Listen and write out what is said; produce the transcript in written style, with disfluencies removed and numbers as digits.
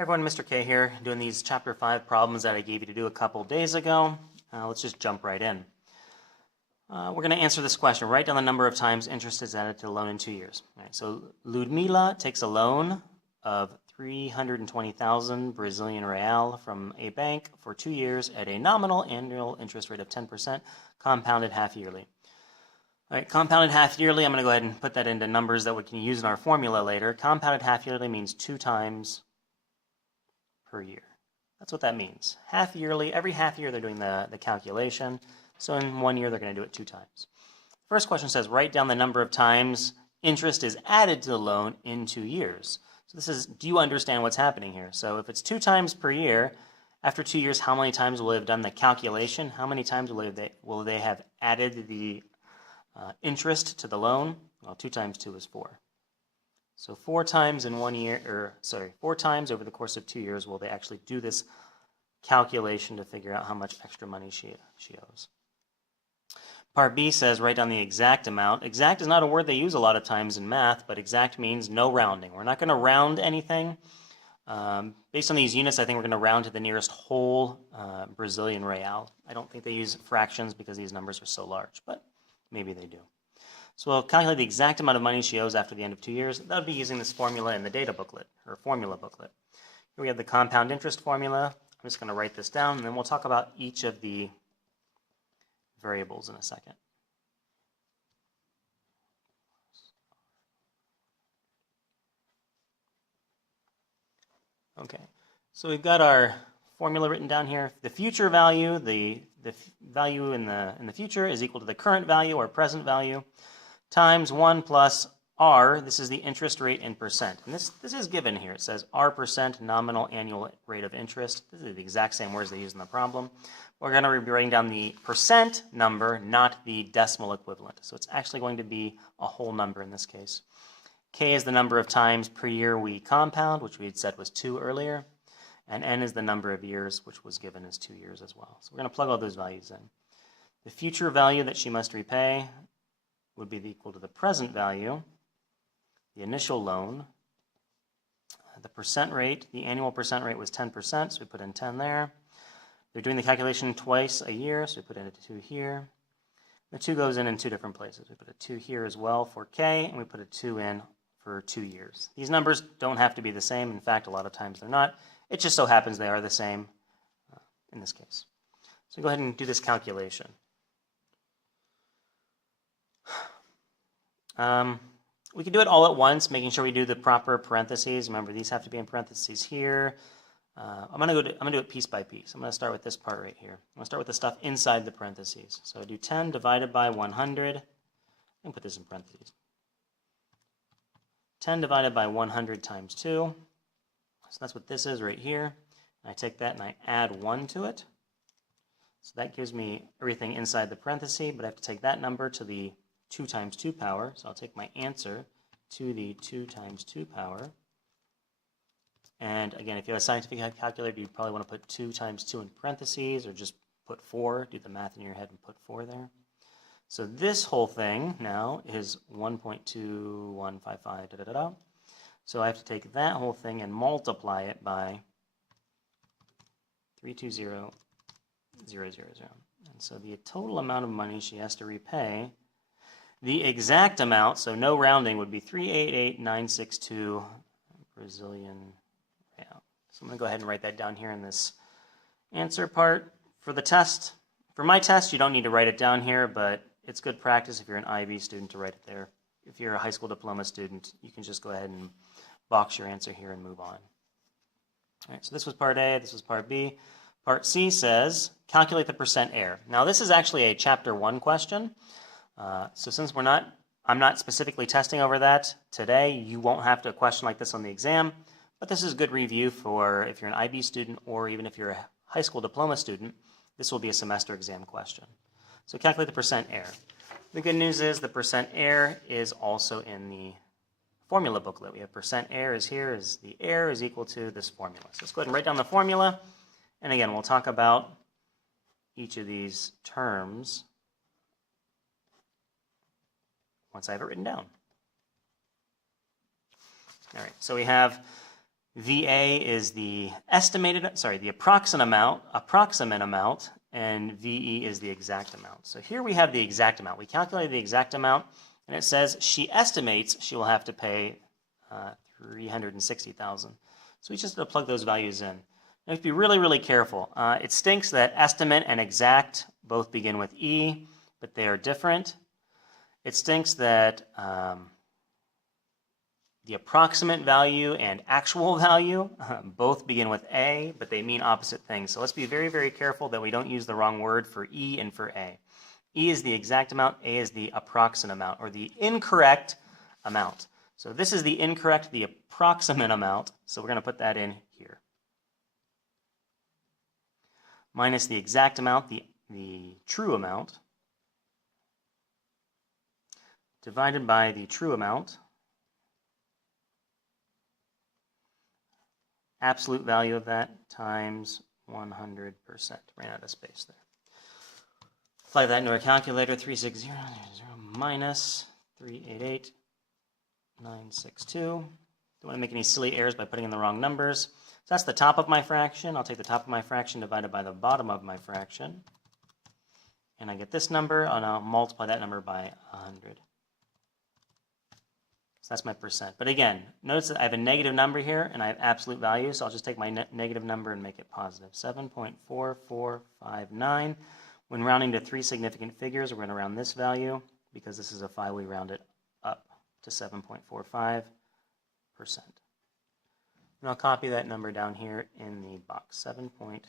Hi everyone, Mr. K here, doing these Chapter 5 problems that I gave you to do a couple days ago. Let's just jump right in. We're going to answer this question. Write down the number of times interest is added to the loan in 2 years. All right, so Ludmila takes a loan of 320,000 Brazilian real from a bank for 2 years at a nominal annual interest rate of 10%, compounded half yearly. All right, compounded half yearly, I'm going to go ahead and put that into numbers that we can use in our formula later. Compounded half yearly means 2 times per year. That's what that means. Half yearly, every half year they're doing the calculation. So in 1 year they're going to do it 2 times. First question says, write down the number of times interest is added to the loan in 2 years. So this is, do you understand what's happening here? So if it's 2 times per year, after 2 years, how many times will they have done the calculation? How many times will they have added the interest to the loan? Well, 2 times 2 is 4. So 4 times in 1 year, 4 times over the course of 2 years will they actually do this calculation to figure out how much extra money she owes. Part B says write down the exact amount. Exact is not a word they use a lot of times in math, but exact means no rounding. We're not going to round anything. Based on these units, I think we're going to round to the nearest whole Brazilian real. I don't think they use fractions because these numbers are so large, but maybe they do. So we'll calculate the exact amount of money she owes after the end of 2 years. That would be using this formula in the data booklet, or formula booklet. Here we have the compound interest formula. I'm just going to write this down, and then we'll talk about each of the variables in a second. Okay, so we've got our formula written down here. The future value, the value in the future is equal to the current value or present value, times 1 plus R, this is the interest rate in percent. And this is given here. It says R percent nominal annual rate of interest. This is the exact same words they use in the problem. We're going to be writing down the percent number, not the decimal equivalent. So it's actually going to be a whole number in this case. K is the number of times per year we compound, which we had said was 2 earlier. And N is the number of years, which was given as 2 years as well. So we're going to plug all those values in. The future value that she must repay would be equal to the present value, the initial loan, the percent rate, the annual percent rate was 10%, so we put in 10 there. They're doing the calculation twice a year, so we put in a 2 here. The 2 goes in 2 different places. We put a 2 here as well for K, and we put a 2 in for 2 years. These numbers don't have to be the same. In fact, a lot of times they're not. It just so happens they are the same in this case. So go ahead and do this calculation. We can do it all at once, making sure we do the proper parentheses. Remember, these have to be in parentheses here. I'm gonna do it piece by piece. I'm gonna start with this part right here. I'm gonna start with the stuff inside the parentheses. So I do 10 divided by 100. And put this in parentheses. 10 divided by 100 times 2. So that's what this is right here. And I take that and I add 1 to it. So that gives me everything inside the parenthesis, but I have to take that number to the 2 times 2 power. So I'll take my answer to the 2 times 2 power. And again, if you have a scientific calculator, you'd probably want to put 2 times 2 in parentheses, or just put 4, do the math in your head and put 4 there. So this whole thing now is 1.2155, So I have to take that whole thing and multiply it by 320,000. And so the total amount of money she has to repay, the exact amount, so no rounding, would be 388,962 Brazilian. So I'm going to go ahead and write that down here in this answer part. For the test, for my test, you don't need to write it down here, but it's good practice if you're an IB student to write it there. If you're a high school diploma student, you can just go ahead and box your answer here and move on. All right, so this was part A, this was part B. Part C says, calculate the percent error. Now this is actually a chapter 1 question. So since I'm not specifically testing over that today, you won't have a question like this on the exam. But this is good review for if you're an IB student or even if you're a high school diploma student, this will be a semester exam question. So calculate the percent error. The good news is the percent error is also in the formula booklet. We have percent error is here, is the error is equal to this formula. So let's go ahead and write down the formula. And again, we'll talk about each of these terms once I have it written down. All right, so we have VA is the approximate amount, and VE is the exact amount. So here we have the exact amount. We calculated the exact amount, and it says she estimates she will have to pay $360,000. So we just have to plug those values in. You have to be really, really careful. It stinks that estimate and exact both begin with E, but they are different. It stinks that the approximate value and actual value both begin with A, but they mean opposite things. So let's be very, very careful that we don't use the wrong word for E and for A. E is the exact amount, A is the approximate amount, or the incorrect amount. So this is the incorrect, the approximate amount, so we're going to put that in here. Minus the exact amount, the true amount, divided by the true amount, absolute value of that, times 100%. Ran out of space there. Apply that into our calculator, 360 minus 388,962. Don't want to make any silly errors by putting in the wrong numbers. So that's the top of my fraction. I'll take the top of my fraction divided by the bottom of my fraction. And I get this number, and I'll multiply that number by 100. So that's my percent. But again, notice that I have a negative number here, and I have absolute value, so I'll just take my negative number and make it positive. 7.4459. When rounding to 3 significant figures, we're going to round this value. Because this is a 5, we round it up to 7.45%. And I'll copy that number down here in the box, 7.45%.